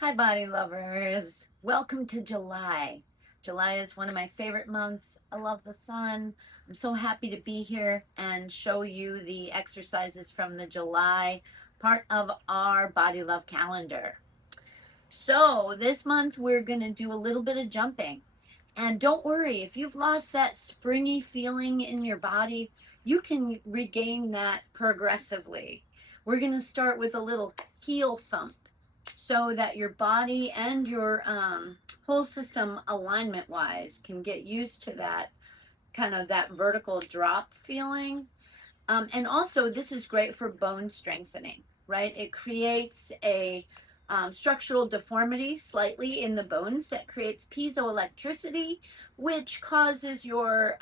Hi, body lovers. Welcome to July. July is one of my favorite months. I love the sun. I'm so happy to be here and show you the exercises from the July part of our Body Love calendar. So, this month we're going to do a little bit of jumping. And don't worry, if you've lost that springy feeling in your body, you can regain that progressively. We're going to start with a little heel thump so that your body and your whole system alignment wise can get used to that kind of that vertical drop feeling. And also this is great for bone strengthening, right? It creates a structural deformity slightly in the bones that creates piezoelectricity, which causes your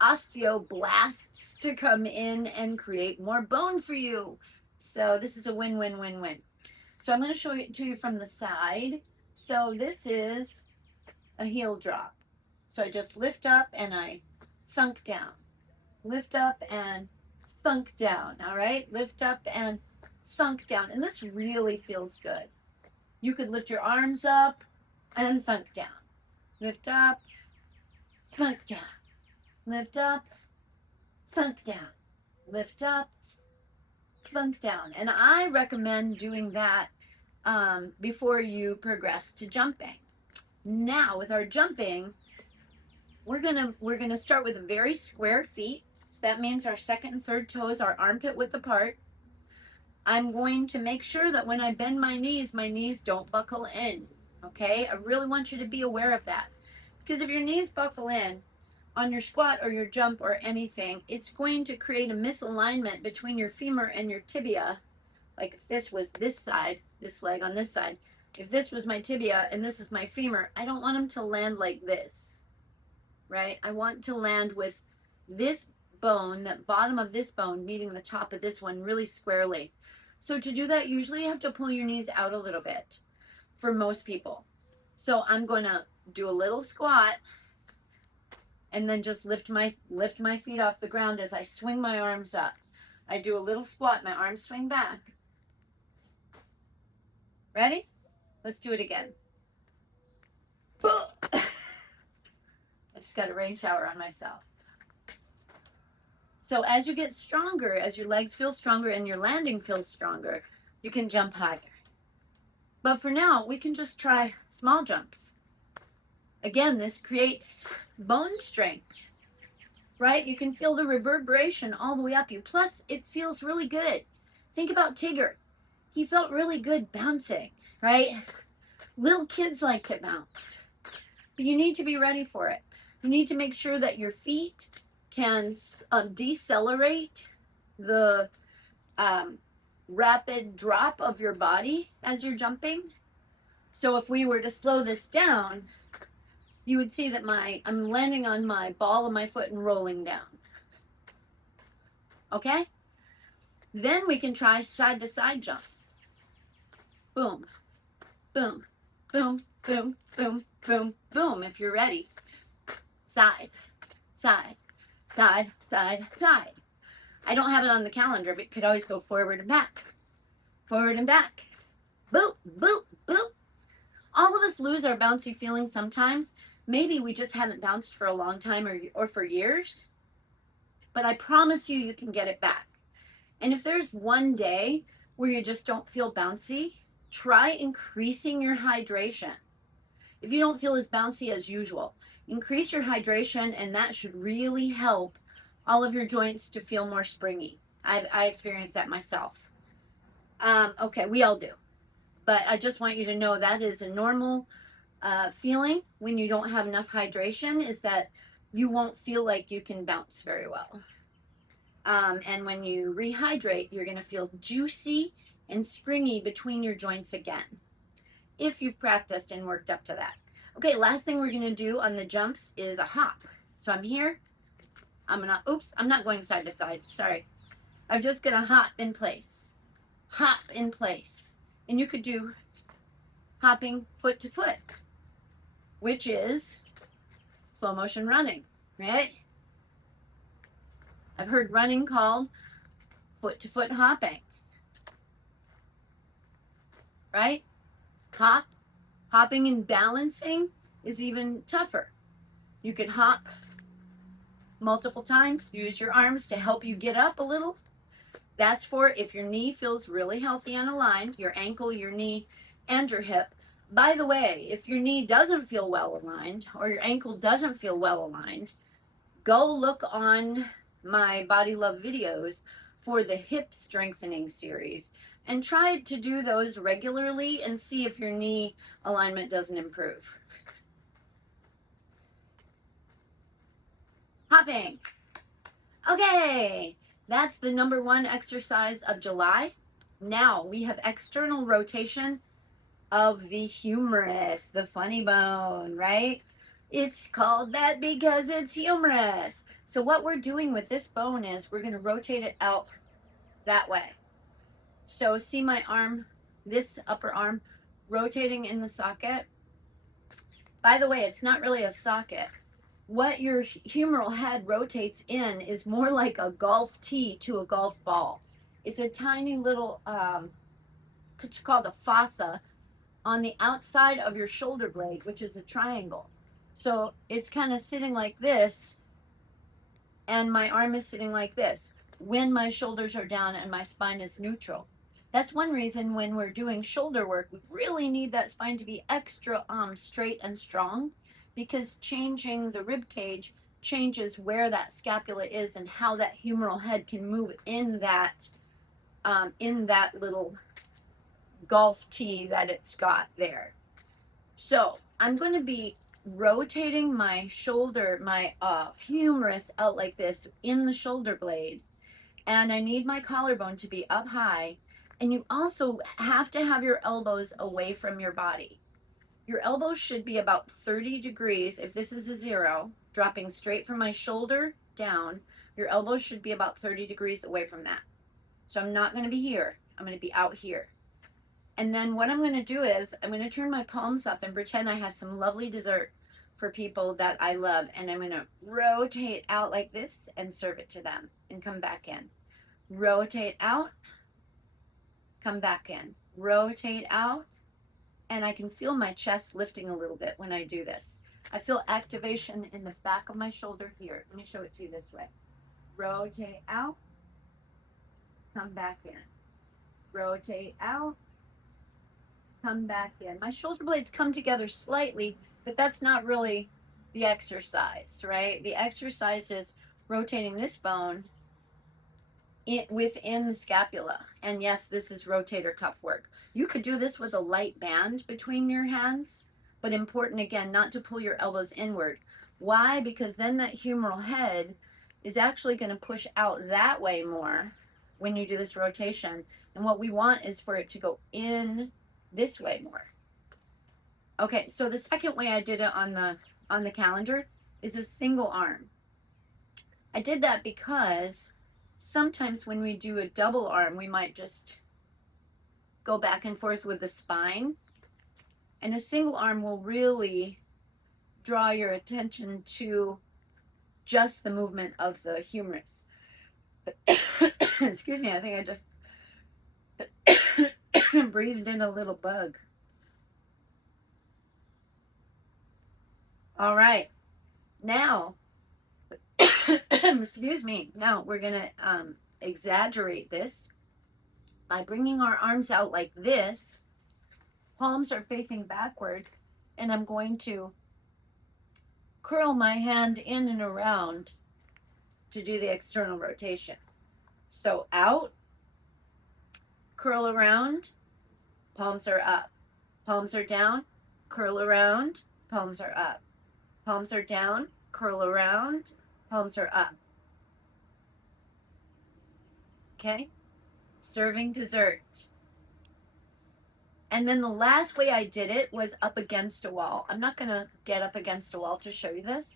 osteoblasts to come in and create more bone for you. So this is a win-win-win-win. So I'm going to show it to you from the side. So this is a heel drop. So I just lift up and I thunk down. Lift up and thunk down. All right. Lift up and thunk down. And this really feels good. You could lift your arms up and thunk down. Lift up, thunk down. Lift up, thunk down. Lift up, thunk down. And I recommend doing that before you progress to jumping. Now with our jumping, we're gonna start with very square feet. So that means our second and third toes are armpit width apart. I'm going to make sure that when I bend my knees don't buckle in. Okay, I really want you to be aware of that, because if your knees buckle in on your squat or your jump or anything, it's going to create a misalignment between your femur and your tibia. Like if this was this side, this leg on this side, if this was my tibia and this is my femur, I don't want them to land like this, right? I want to land with this bone, the bottom of this bone meeting the top of this one really squarely. So to do that, usually you have to pull your knees out a little bit for most people. So I'm going to do a little squat and then just lift my feet off the ground as I swing my arms up. I do a little squat, my arms swing back. Ready? Let's do it again. I just got a rain shower on myself. So as you get stronger, as your legs feel stronger and your landing feels stronger, you can jump higher. But for now, we can just try small jumps. Again, this creates bone strength, right? You can feel the reverberation all the way up you. Plus, it feels really good. Think about Tigger. He felt really good bouncing, right? Little kids like to bounce. But you need to be ready for it. You need to make sure that your feet can decelerate the rapid drop of your body as you're jumping. So if we were to slow this down, you would see that I'm landing on my ball of my foot and rolling down. Okay? Then we can try side to side jumps. Boom, boom, boom, boom, boom, boom, boom. If you're ready. Side, side, side, side, side. I don't have it on the calendar, but you could always go forward and back. Forward and back. Boop, boop, boop. All of us lose our bouncy feeling sometimes. Maybe we just haven't bounced for a long time or for years. But I promise you, you can get it back. And if there's one day where you just don't feel bouncy, try increasing your hydration. If you don't feel as bouncy as usual, increase your hydration, and that should really help all of your joints to feel more springy. I experienced that myself. Okay, we all do. But I just want you to know that is a normal feeling when you don't have enough hydration, is that you won't feel like you can bounce very well. And when you rehydrate, you're going to feel juicy and springy between your joints again, if you've practiced and worked up to that. Okay, last thing we're going to do on the jumps is a hop. So I'm here. I'm not going side to side. Sorry. I'm just going to hop in place. Hop in place. And you could do hopping foot to foot, which is slow motion running, right? I've heard running called foot to foot hopping, right? Hop, Hopping and balancing is even tougher. You could hop multiple times, use your arms to help you get up a little. That's for if your knee feels really healthy and aligned, your ankle, your knee, and your hip. By the way, if your knee doesn't feel well aligned or your ankle doesn't feel well aligned, go look on my Body Love videos for the hip strengthening series and try to do those regularly and see if your knee alignment doesn't improve. Hopping. Okay, that's the #1 exercise of July. Now we have external rotation of the humerus, the funny bone, right? It's called that because it's humerus. So what we're doing with this bone is we're going to rotate it out that way. So see my arm, this upper arm, rotating in the socket. By the way, it's not really a socket. What your humeral head rotates in is more like a golf tee to a golf ball. It's a tiny little, it's called a fossa, on the outside of your shoulder blade, which is a triangle. So it's kind of sitting like this, and my arm is sitting like this when my shoulders are down and my spine is neutral. That's one reason when we're doing shoulder work, we really need that spine to be extra straight and strong, because changing the rib cage changes where that scapula is and how that humeral head can move in that little golf tee that it's got there. So I'm going to be rotating my shoulder, my humerus out like this in the shoulder blade, and I need my collarbone to be up high. And you also have to have your elbows away from your body. Your elbows should be about 30 degrees. If this is a 0, dropping straight from my shoulder down, your elbows should be about 30 degrees away from that. So I'm not going to be here. I'm going to be out here. And then what I'm going to do is I'm going to turn my palms up and pretend I have some lovely dessert for people that I love. And I'm going to rotate out like this and serve it to them and come back in. Rotate out, come back in. Rotate out. And I can feel my chest lifting a little bit when I do this. I feel activation in the back of my shoulder here. Let me show it to you this way. Rotate out, come back in. Rotate out, come back in. My shoulder blades come together slightly, but that's not really the exercise, right? The exercise is rotating this bone within the scapula. And yes, this is rotator cuff work. You could do this with a light band between your hands, but important again, not to pull your elbows inward. Why? Because then that humeral head is actually going to push out that way more when you do this rotation. And what we want is for it to go in this way more. Okay, so the second way I did it on the calendar is a single arm. I did that because sometimes when we do a double arm, we might just go back and forth with the spine. And a single arm will really draw your attention to just the movement of the humerus. Excuse me, I think I just breathed in a little bug. All right, now, excuse me, now we're going to exaggerate this by bringing our arms out like this. Palms are facing backwards, and I'm going to curl my hand in and around to do the external rotation. So out, curl around, palms are up, palms are down, curl around, palms are up, palms are down, curl around, palms are up. Okay? Serving dessert. And then the last way I did it was up against a wall. I'm not going to get up against a wall to show you this,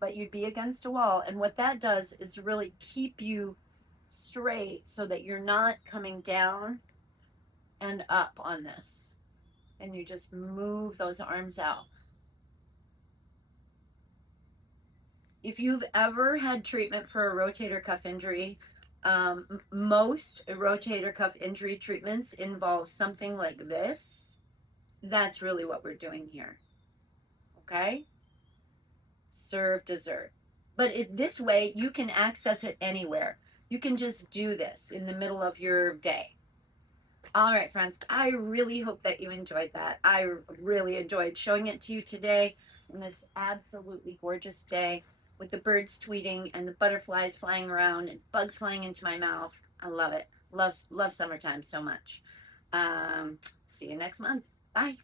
but you'd be against a wall. And what that does is really keep you straight so that you're not coming down and up on this. And you just move those arms out. If you've ever had treatment for a rotator cuff injury, most rotator cuff injury treatments involve something like this. That's really what we're doing here. Okay? Serve dessert. But this way, you can access it anywhere. You can just do this in the middle of your day. All right, friends, I really hope that you enjoyed that. I really enjoyed showing it to you today on this absolutely gorgeous day with the birds tweeting and the butterflies flying around and bugs flying into my mouth. I love it. Love summertime so much. See you next month. Bye.